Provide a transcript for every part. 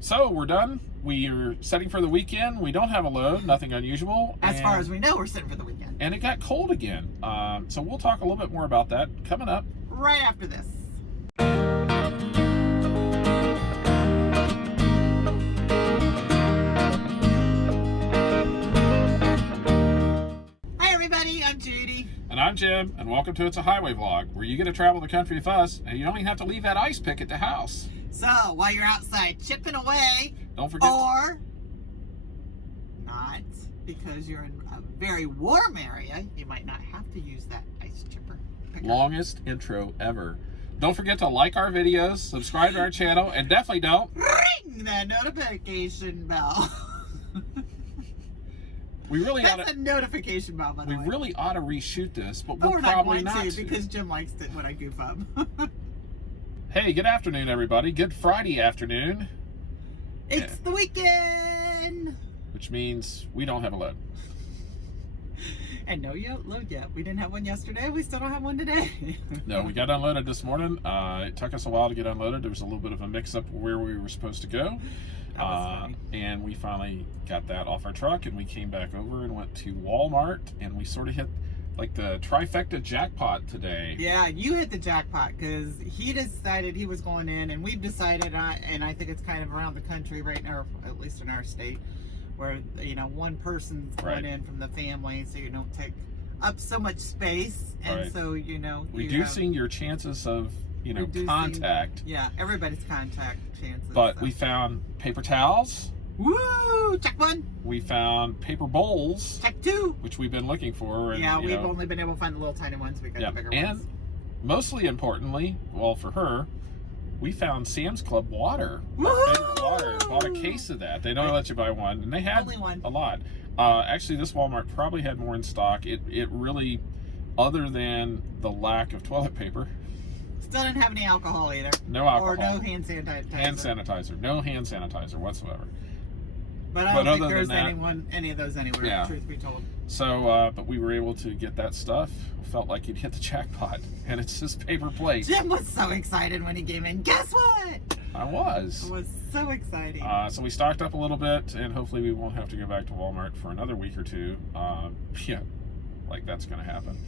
So we're done. We are setting for the weekend. We don't have a load, nothing unusual. As far as we know, we're sitting for the weekend. And it got cold again. So we'll talk a little bit more about that coming up. Right after this. Hi everybody, I'm Judy. And I'm Jim, and welcome to It's a Highway Vlog, where you get to travel the country with us, and you don't even have to leave that ice pick at the house. So, while you're outside chipping away, Don't forget. or not, because you're in a very warm area, you might not have to use that ice chipper picker. Longest intro ever. Don't forget to like our videos, subscribe to our channel, and definitely don't Ring that notification bell. We really ought That's to. a notification bell, by the We way. really ought to reshoot this, but But we're we're not probably going not to to. because Jim likes it when I goof up. Hey, good afternoon, everybody. Good Friday afternoon, It's the weekend! which means we don't have a load. And no load yet. We didn't have one yesterday. We still don't have one today. No, we got unloaded this morning. It took us a while to get unloaded. There was a little bit of a mix-up where we were supposed to go. That was funny. And we finally got that off our truck, and we came back over and went to Walmart, and we sort of hit like the trifecta jackpot today. Yeah, you hit the jackpot because he decided he was going in, and we've decided, and I think it's kind of around the country right now, or at least in our state, where, you know, one person's going in from the family, so you don't take up so much space, and Right. so, you know, Reducing your chances of, reducing- contact. Yeah, everybody's contact chances. But so. we found paper towels. Woo! Check one, We found paper bowls, check two. which we've been looking for. And, Yeah, we've only been able to find the little tiny ones. We got yeah, the bigger and ones. mostly importantly, well, for her, we found Sam's Club water. Our Woohoo! favorite water. Bought a case of that. They don't let you buy one, and they had Only one. a lot. Actually, this Walmart probably had more in stock. It really, other than the lack of toilet paper, Still didn't have any alcohol either. no alcohol, Or no hand sanitizer. no hand sanitizer whatsoever. But I But don't think other there's than that- any of those anywhere, Yeah. truth be told. So, but we were able to get that stuff. Felt like you'd hit the jackpot, and it's just paper plates. Jim was so excited when he came in. Guess what? I was. It was so exciting. So we stocked up a little bit, and hopefully we won't have to go back to Walmart for another week or two. Yeah, like that's going to happen.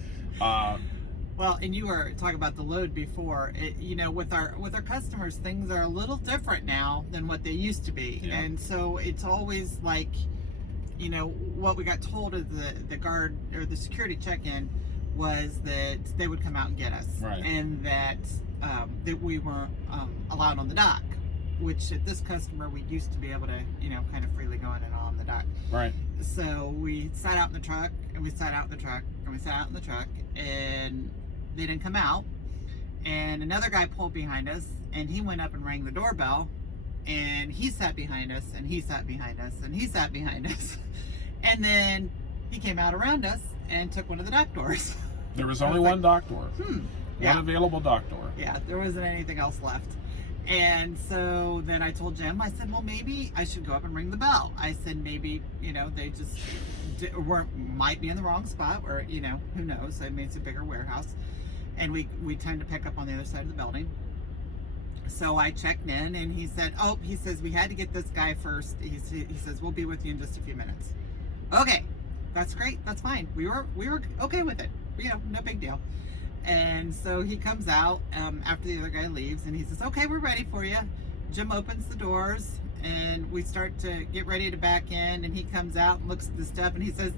Well, and you were talking about the load before. You know, with our customers, things are a little different now than what they used to be, Yeah. and so it's always like, you know, what we got told of the guard or the security check-in was that they would come out and get us, Right. and that we weren't allowed on the dock. Which at this customer, we used to be able to, you know, kind of freely go in and on the dock. Right. So we sat out in the truck, and we sat out in the truck, and we sat out in the truck, and they didn't come out. And another guy pulled behind us, and he went up and rang the doorbell, and he sat behind us, and he sat behind us, and he sat behind us. And then he came out around us and took one of the dock doors. There was I only was one dock door. Yeah. One available dock door. Yeah, there wasn't anything else left. And so then I told Jim, I said, well, maybe I should go up and ring the bell. I said, maybe, you know, they just might be in the wrong spot, or, you know, who knows? I mean, it's a bigger warehouse. And we tend to pick up on the other side of the building. So I checked in, and he said, he says, we had to get this guy first. He says, we'll be with you in just a few minutes. Okay, that's great. That's fine. We were okay with it. You know, no big deal. And so he comes out after the other guy leaves, and he says, okay, we're ready for you. Jim opens the doors, and we start to get ready to back in, and he comes out and looks at the stuff, and he says,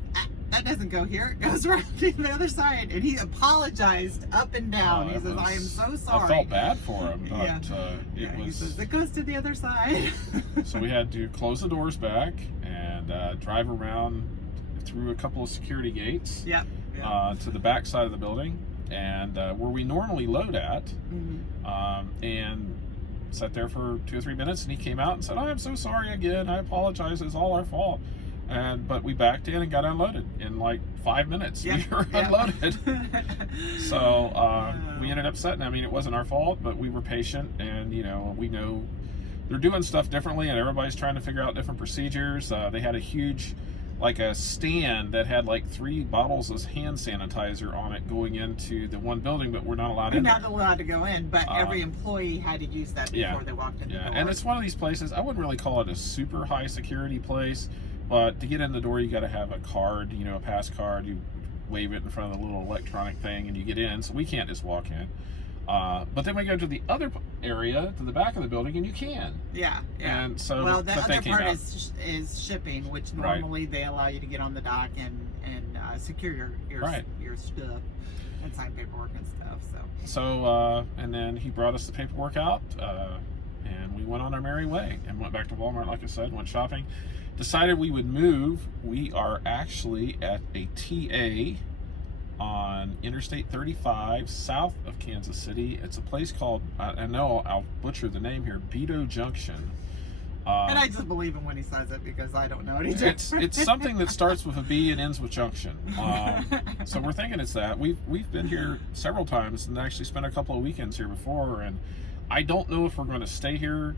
that doesn't go here. It goes right to the other side. And he apologized up and down. He says, I am so sorry. I felt bad for him, but Yeah. it He was. says, it goes to the other side. So we had to close the doors back and drive around through a couple of security gates Yep. to the back side of the building, and where we normally load at, and sat there for 2 or 3 minutes, and he came out and said, I am so sorry again, I apologize, it's all our fault. But we backed in and got unloaded in like 5 minutes. Yep. We were unloaded. So we ended up setting. I mean, it wasn't our fault, but we were patient, and we know they're doing stuff differently, and everybody's trying to figure out different procedures. They had a huge like a stand that had like 3 bottles of hand sanitizer on it going into the one building, but we're not allowed We're in not there. allowed to go in, but every employee had to use that before they walked in the door. And it's one of these places, I wouldn't really call it a super high security place, but to get in the door, you got to have a card, you know, a pass card. You wave it in front of the little electronic thing and you get in, so we can't just walk in. But then we go to the other area, to the back of the building, and you can. Yeah. And so, well, the but they other came part out. is shipping, which normally they allow you to get on the dock and secure your stuff and sign paperwork and stuff. So and then he brought us the paperwork out, and we went on our merry way and went back to Walmart, like I said, went shopping. Decided we would move. We are actually at a TA on Interstate 35 south of Kansas City. It's a place called, I know I'll butcher the name here, Beto Junction. And I just believe him when he says it because I don't know any different. It's something that starts with a B and ends with junction. So we're thinking it's that. We've been here several times and actually spent a couple of weekends here before, and I don't know if we're going to stay here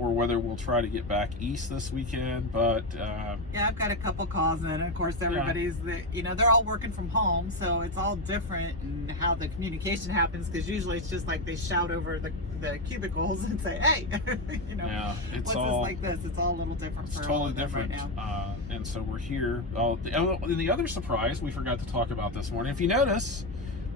or whether we'll try to get back east this weekend, but yeah, I've got a couple calls in, and of course everybody's they're all working from home, so it's all different in how the communication happens, because usually it's just like they shout over the cubicles and say, hey, you know, yeah, it's what's all this like this? It's all a little different. It's for totally all of them different. right now. And so we're here. And the other surprise we forgot to talk about this morning, if you notice,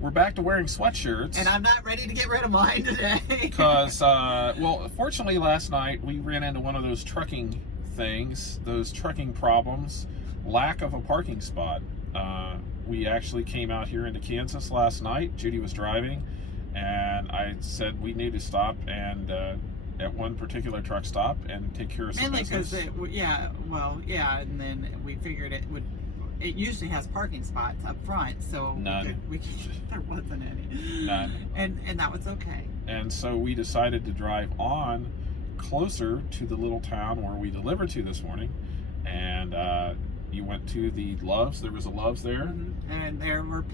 we're back to wearing sweatshirts. And I'm not ready to get rid of mine today. Because, well, fortunately last night we ran into one of those trucking things, those trucking problems, lack of a parking spot. We actually came out here into Kansas last night. Judy was driving, and I said we need to stop and at one particular truck stop and take care of some Mainly business. because and then we figured it would. It usually has parking spots up front, so None. there wasn't any. None. And that was okay. And so we decided to drive on closer to the little town where we delivered to this morning. And you went to the Loves. There was a Loves there. And there were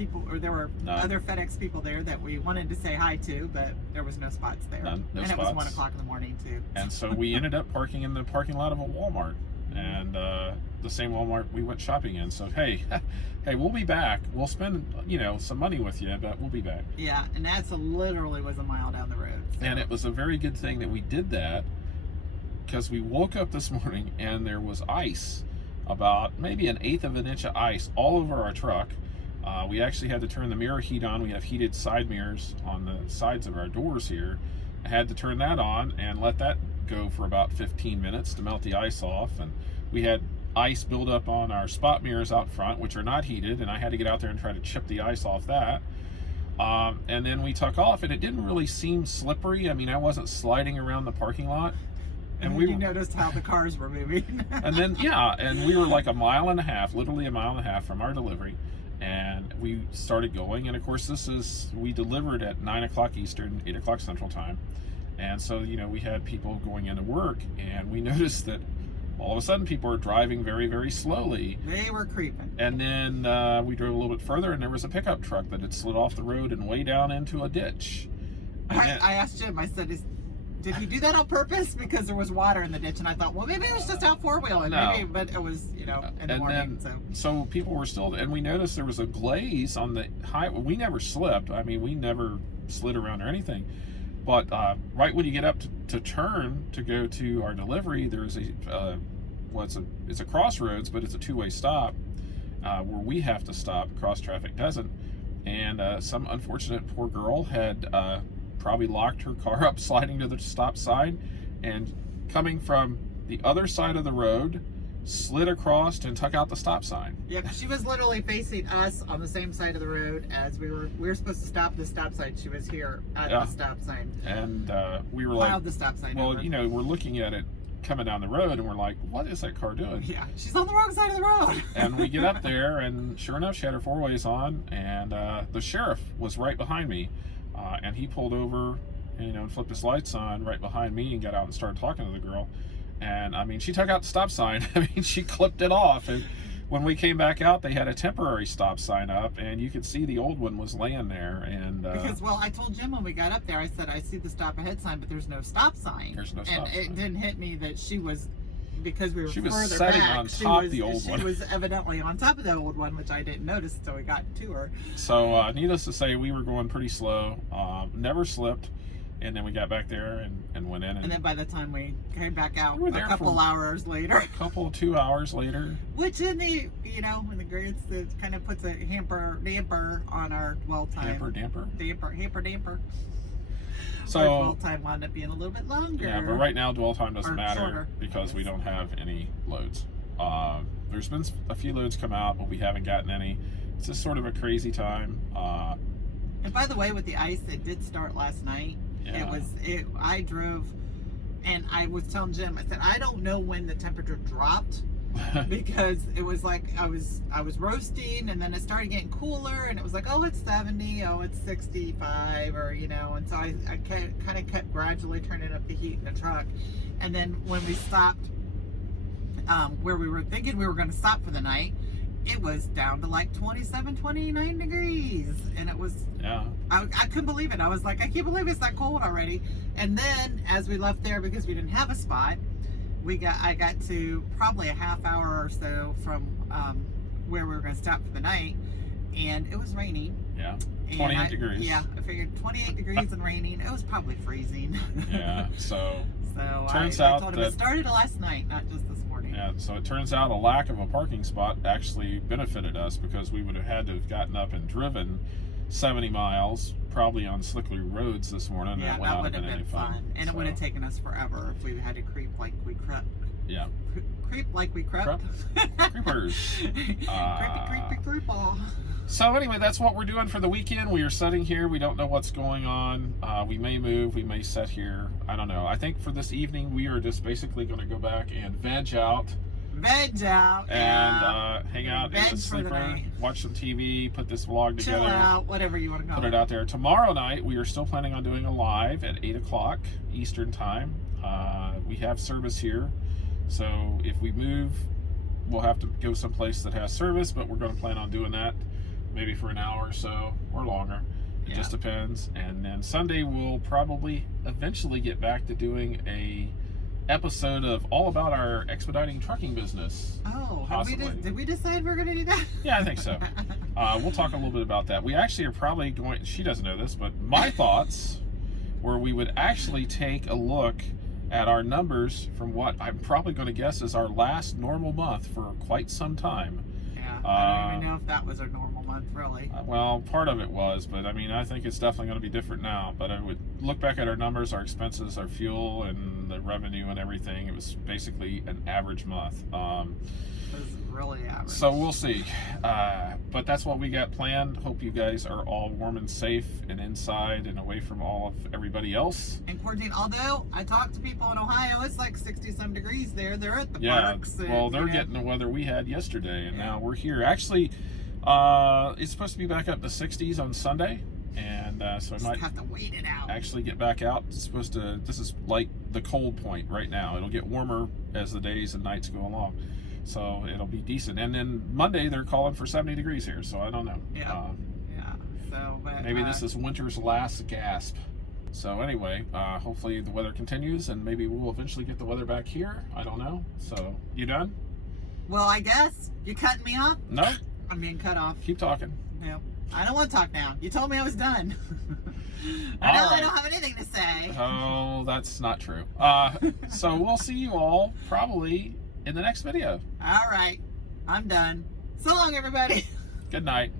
None. other FedEx people there that we wanted to say hi to, but there was no spots there. No and spots. It was 1 o'clock in the morning too. And so we ended up parking in the parking lot of a Walmart. And the same Walmart we went shopping in. So hey, we'll be back. We'll spend some money with you, but we'll be back. Yeah, and that's literally was a mile down the road. So. And it was a very good thing that we did that, because we woke up this morning and there was ice, about maybe 1/8 of an inch of ice all over our truck. We actually had to turn the mirror heat on. We have heated side mirrors on the sides of our doors here. I had to turn that on and let that go for about 15 minutes to melt the ice off. And we had ice build up on our spot mirrors out front, which are not heated, and I had to get out there and try to chip the ice off that. And then we took off, and it didn't really seem slippery. I mean, I wasn't sliding around the parking lot. And we noticed how the cars were moving. And then, and we were like literally a mile and a half from our delivery. And we started going. And of course, we delivered at 9 o'clock Eastern, 8 o'clock Central Time. And so, we had people going into work, and we noticed that all of a sudden people were driving very, very slowly. They were creeping. And then we drove a little bit further, and there was a pickup truck that had slid off the road and way down into a ditch. I asked Jim, I said, did he do that on purpose? Because there was water in the ditch, and I thought, well, maybe it was just out four-wheeling. No. Maybe, but it was, in the morning. So people were still, and we noticed there was a glaze on the highway. We never slipped. I mean, we never slid around or anything. But right when you get up to turn to go to our delivery, there's it's a crossroads, but it's a two-way stop where we have to stop. Cross traffic doesn't. And some unfortunate poor girl had probably locked her car up, sliding to the stop sign, and coming from the other side of the road, slid across and took out the stop sign. Yeah, she was literally facing us on the same side of the road as we were supposed to stop the stop sign. She was here at the stop sign. And we were Plowed the stop sign over. we're looking at it coming down the road, and we're like, what is that car doing? Yeah, she's on the wrong side of the road. And we get up there, and sure enough, she had her four-ways on, and the sheriff was right behind me, and he pulled over, and flipped his lights on right behind me and got out and started talking to the girl. And I mean, she took out the stop sign. I mean, she clipped it off. And when we came back out, they had a temporary stop sign up, and you could see the old one was laying there. And because, I told Jim when we got up there, I said, I see the stop ahead sign, but there's no stop sign. There's no stop sign. And it didn't hit me that she was because we were She was further sitting back, on top of the old she one. was evidently on top of the old one, which I didn't notice until we got to her. So, needless to say, we were going pretty slow. Never slipped. And then we got back there and went in. And then by the time we came back out, We were a there couple for- hours later, a 2 hours later. which in the, in the grand it kind of puts a damper on our dwell time. Hamper. So, Our dwell time wound up being a little bit longer. yeah, but right now dwell time doesn't Or matter shorter. because we don't have any loads. There's been a few loads come out, but we haven't gotten any. It's just sort of a crazy time. And by the way, with the ice, it did start last night. Yeah. I drove, and I was telling Jim, I said, I don't know when the temperature dropped because it was like I was roasting, and then it started getting cooler, and it was like, oh, it's 70, oh, it's 65, or and so I kind of kept gradually turning up the heat in the truck, and then when we stopped, where we were thinking we were going to stop for the night, it was down to like 27, 29 degrees, and it was. Yeah. I couldn't believe it. I was like, I can't believe it's that cold already. And then as we left there, because we didn't have a spot, I got to probably a half hour or so from where we were going to stop for the night, and it was raining. Yeah. And 28 degrees. Yeah, I figured 28 degrees and raining. It was probably freezing. Yeah. So. So Turns I out told him that- it started last night, not just this morning. Yeah, so it turns out a lack of a parking spot actually benefited us because we would have had to have gotten up and driven 70 miles, probably on slickly roads this morning. Yeah, That would that not would have been any fun. And it would have taken us forever if we had to creep like we crept. Yeah. Creep like we crept. Creepers. Creepy creepaw. So anyway, that's what we're doing for the weekend. We are sitting here. We don't know what's going on. We may move. We may sit here. I don't know. I think for this evening, we are just basically going to go back and veg out. Veg out. And hang out in Veg the for the sleeper, night. watch some TV, put this vlog Chill together. out, whatever you want to call Put it out there. Tomorrow night, we are still planning on doing a live at 8 o'clock Eastern Time. We have service here. So if we move, we'll have to go someplace that has service, but we're going to plan on doing that maybe for an hour or so or longer. It just depends. And then Sunday, we'll probably eventually get back to doing a episode of all about our expediting trucking business. Oh, Possibly. did we decide we're going to do that? Yeah, I think so. We'll talk a little bit about that. We actually are probably going, she doesn't know this, but my thoughts were we would actually take a look at our numbers from what I'm probably going to guess is our last normal month for quite some time. Yeah, I don't even know if that was our normal month, really. Well, part of it was, but I mean, I think it's definitely going to be different now. But I would look back at our numbers, our expenses, our fuel, and the revenue and everything. It was basically an average month. It was really average. So we'll see. But that's what we got planned. Hope you guys are all warm and safe and inside and away from all of everybody else. And quarantine, although I talked to people in Ohio, it's like 60-some degrees there. They're at the parks. And, well, they're getting the weather we had yesterday, and now we're here. Actually, it's supposed to be back up to 60s on Sunday, and so I just might have to wait it out. actually get back out. It's supposed to. This is like the cold point right now. It'll get warmer as the days and nights go along, so it'll be decent. And then Monday they're calling for 70 degrees here, so I don't know. Yeah. So, but Maybe this is winter's last gasp. So anyway, hopefully the weather continues, and maybe we'll eventually get the weather back here. I don't know. So you done? Well, I guess you cutting me off. No. I'm being cut off. Keep talking. Yep. I don't want to talk now. You told me I was done. I right. don't have anything to say. Oh, that's not true. So we'll see you all probably in the next video. All right. I'm done. So long, everybody. Good night.